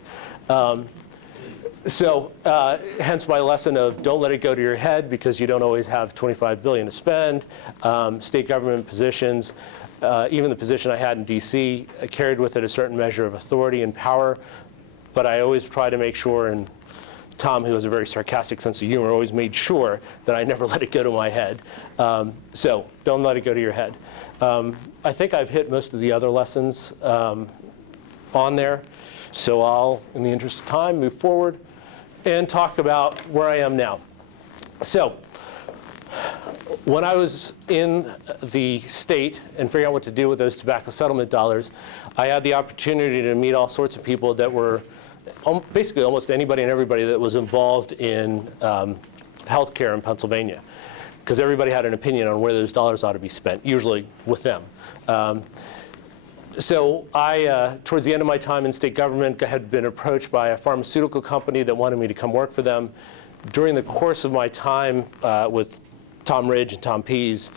So hence my lesson of don't let it go to your head, because you don't always have $25 billion to spend. State government positions, even the position I had in DC, carried with it a certain measure of authority and power. But I always try to make sure, and Tom, who has a very sarcastic sense of humor, always made sure that I never let it go to my head. So don't let it go to your head. I think I've hit most of the other lessons on there. So I'll, in the interest of time, move forward and talk about where I am now. So when I was in the state and figuring out what to do with those tobacco settlement dollars, I had the opportunity to meet all sorts of people that were basically almost anybody and everybody that was involved in healthcare in Pennsylvania, because everybody had an opinion on where those dollars ought to be spent, usually with them. So I, towards the end of my time in state government, had been approached by a pharmaceutical company that wanted me to come work for them. During the course of my time with Tom Ridge and Tom Pease,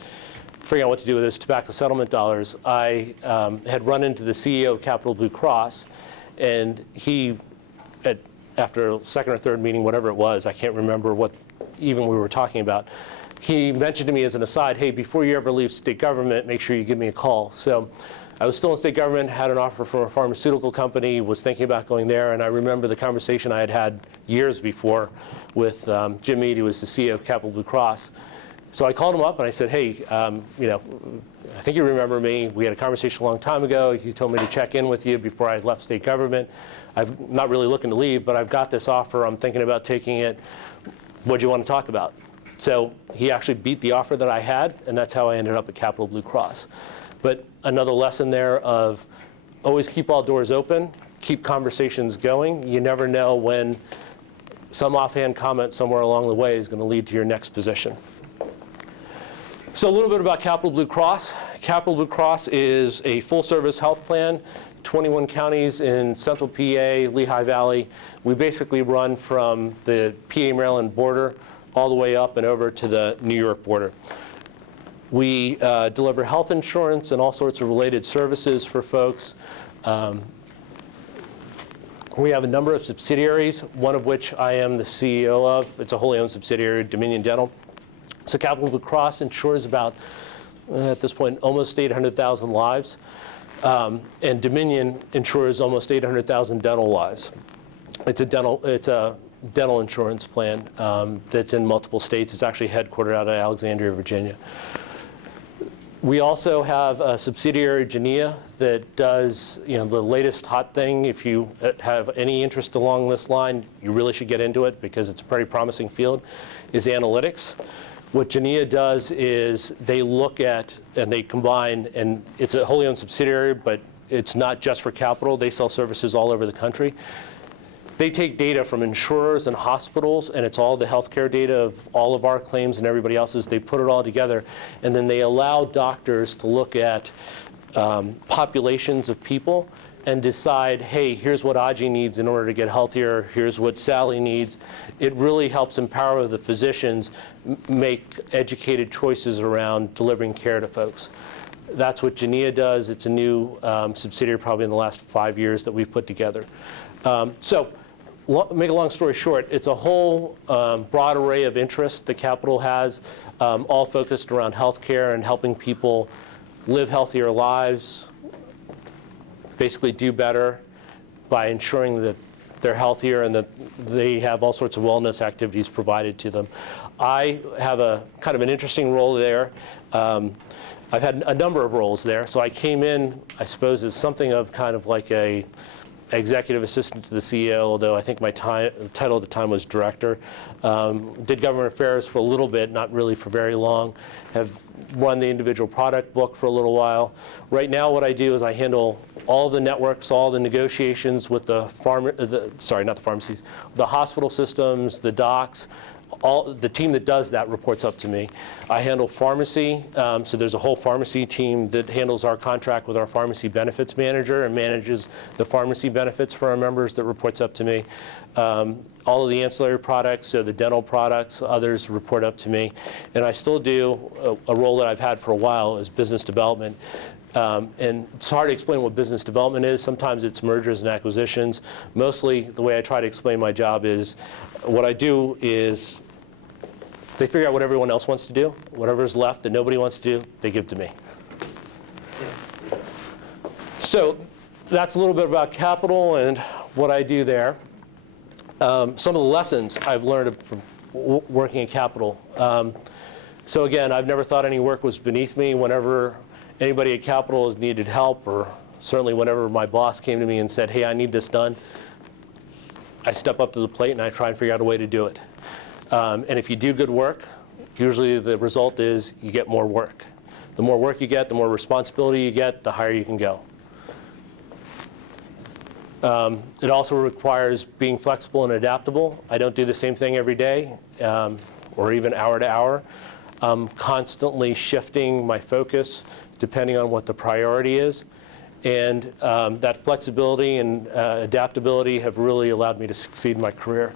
figuring out what to do with those tobacco settlement dollars, I had run into the CEO of Capital Blue Cross, and he, after a second or third meeting, whatever it was, I can't remember what even we were talking about, he mentioned to me as an aside, hey, before you ever leave state government, make sure you give me a call. So I was still in state government, had an offer from a pharmaceutical company, was thinking about going there, and I remember the conversation I had had years before with Jim Mead, who was the CEO of Capital Blue Cross. So I called him up and I said, hey, you know, I think you remember me. We had a conversation a long time ago. You told me to check in with you before I left state government. I'm not really looking to leave, but I've got this offer. I'm thinking about taking it. What do you want to talk about? So he actually beat the offer that I had, and that's how I ended up at Capital Blue Cross. But another lesson there of always keep all doors open, keep conversations going. You never know when some offhand comment somewhere along the way is going to lead to your next position. So a little bit about Capital Blue Cross. Capital Blue Cross is a full-service health plan, 21 counties in central PA, Lehigh Valley. We basically run from the PA-Maryland border all the way up and over to the New York border. We deliver health insurance and all sorts of related services for folks. We have a number of subsidiaries, one of which I am the CEO of. It's a wholly owned subsidiary, Dominion Dental. So Capital Blue Cross insures about, at this point, almost 800,000 lives. And Dominion insures almost 800,000 dental lives. It's a dental insurance plan that's in multiple states. It's actually headquartered out of Alexandria, Virginia. We also have a subsidiary, Genea, that does the latest hot thing. If you have any interest along this line, you really should get into it because it's a pretty promising field, is analytics. What Genea does is they look at and they combine, and it's a wholly owned subsidiary, but it's not just for capital. They sell services all over the country. They take data from insurers and hospitals, and it's all the healthcare data of all of our claims and everybody else's. They put it all together, and then they allow doctors to look at populations of people and decide, hey, here's what Aji needs in order to get healthier, here's what Sally needs. It really helps empower the physicians make educated choices around delivering care to folks. That's what Genea does. It's a new subsidiary probably in the last 5 years that we've put together. Make a long story short, it's a whole broad array of interests that Capital has, all focused around healthcare and helping people live healthier lives, basically do better by ensuring that they're healthier and that they have all sorts of wellness activities provided to them. I have a kind of an interesting role there. I've had a number of roles there. So I came in, I suppose, as something of kind of like a executive assistant to the CEO, although I think my title at the time was director. Did government affairs for a little bit, not really for very long. Have run the individual product book for a little while. Right now what I do is I handle all the networks, all the negotiations with the pharmacies, the hospital systems, the docs. The team that does that reports up to me. I handle pharmacy, so there's a whole pharmacy team that handles our contract with our pharmacy benefits manager and manages the pharmacy benefits for our members that reports up to me. All of the ancillary products, so the dental products, others report up to me. And I still do a role that I've had for a while is business development. And it's hard to explain what business development is. Sometimes it's mergers and acquisitions. Mostly the way I try to explain my job is what I do is they figure out what everyone else wants to do. Whatever's left that nobody wants to do, they give to me. So that's a little bit about capital and what I do there. Some of the lessons I've learned from working in capital. So again, I've never thought any work was beneath me. Whenever anybody at Capital has needed help, or certainly whenever my boss came to me and said, hey, I need this done, I step up to the plate and I try and figure out a way to do it. And if you do good work, usually the result is you get more work. The more work you get, the more responsibility you get, the higher you can go. It also requires being flexible and adaptable. I don't do the same thing every day or even hour to hour. I'm constantly shifting my focus depending on what the priority is. And that flexibility and adaptability have really allowed me to succeed in my career.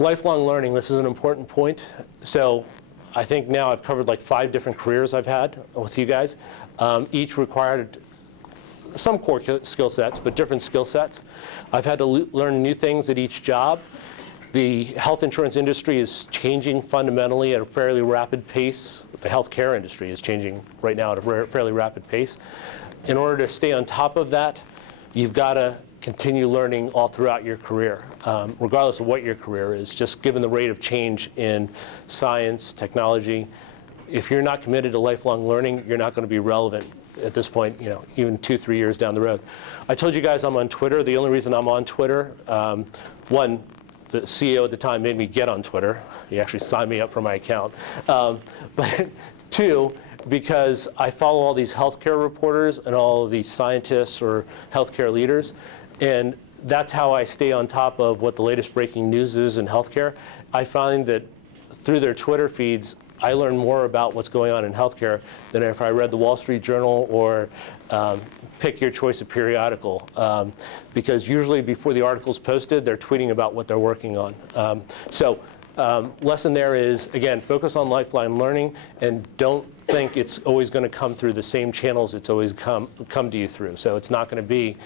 Lifelong learning, this is an important point. So I think now I've covered like 5 different careers I've had with you guys. Each required some core skill sets, but different skill sets. I've had to learn new things at each job. The health insurance industry is changing fundamentally at a fairly rapid pace. The healthcare industry is changing right now at a fairly rapid pace. In order to stay on top of that, you've got to continue learning all throughout your career, regardless of what your career is, just given the rate of change in science, technology. If you're not committed to lifelong learning, you're not going to be relevant at this point, even 2-3 years down the road. I told you guys I'm on Twitter. The only reason I'm on Twitter, one, the CEO at the time made me get on Twitter. He actually signed me up for my account. But 2, because I follow all these healthcare reporters and all of these scientists or healthcare leaders, and that's how I stay on top of what the latest breaking news is in healthcare. I find that through their Twitter feeds, I learn more about what's going on in healthcare than if I read the Wall Street Journal or pick your choice of periodical. Because usually before the article's posted, they're tweeting about what they're working on. Lesson there is, again, focus on lifelong learning and don't think it's always going to come through the same channels it's always come to you through. So it's not going to be,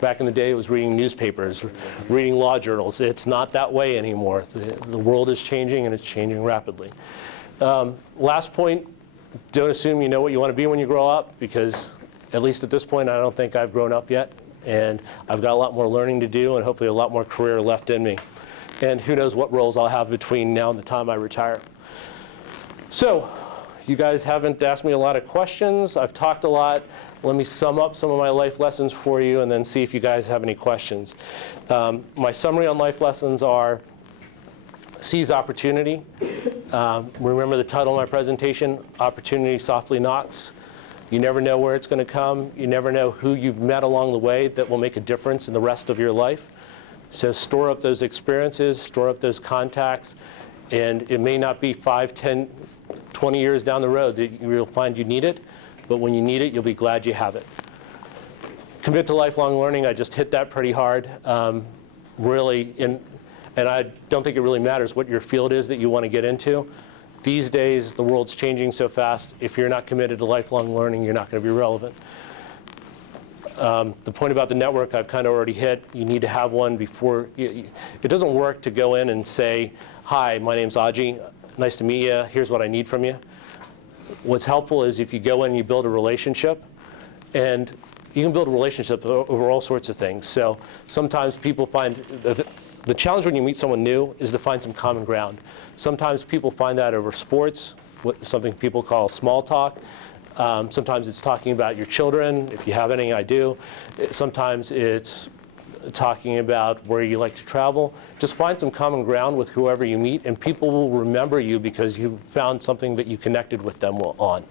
back in the day it was reading newspapers, reading law journals. It's not that way anymore. The world is changing and it's changing rapidly. Last point, don't assume you know what you want to be when you grow up, because at least at this point I don't think I've grown up yet, and I've got a lot more learning to do and hopefully a lot more career left in me. And who knows what roles I'll have between now and the time I retire. So you guys haven't asked me a lot of questions. I've talked a lot. Let me sum up some of my life lessons for you and then see if you guys have any questions. My summary on life lessons are: seize opportunity. Remember the title of my presentation, Opportunity Softly Knocks. You never know where it's going to come. You never know who you've met along the way that will make a difference in the rest of your life. So store up those experiences, store up those contacts, and it may not be 5, 10, 20 years down the road that you'll find you need it, but when you need it, you'll be glad you have it. Commit to lifelong learning. I just hit that pretty hard. Really, and I don't think it really matters what your field is that you want to get into. These days, the world's changing so fast. If you're not committed to lifelong learning, you're not going to be relevant. The point about the network I've kind of already hit. You need to have one before. It doesn't work to go in and say, hi, my name's Aji. Nice to meet you. Here's what I need from you. What's helpful is if you go in and you build a relationship, and you can build a relationship over all sorts of things. So sometimes people find the The challenge when you meet someone new is to find some common ground. Sometimes people find that over sports, something people call small talk. Sometimes it's talking about your children, if you have any, I do. Sometimes it's talking about where you like to travel. Just find some common ground with whoever you meet, and people will remember you because you found something that you connected with them on.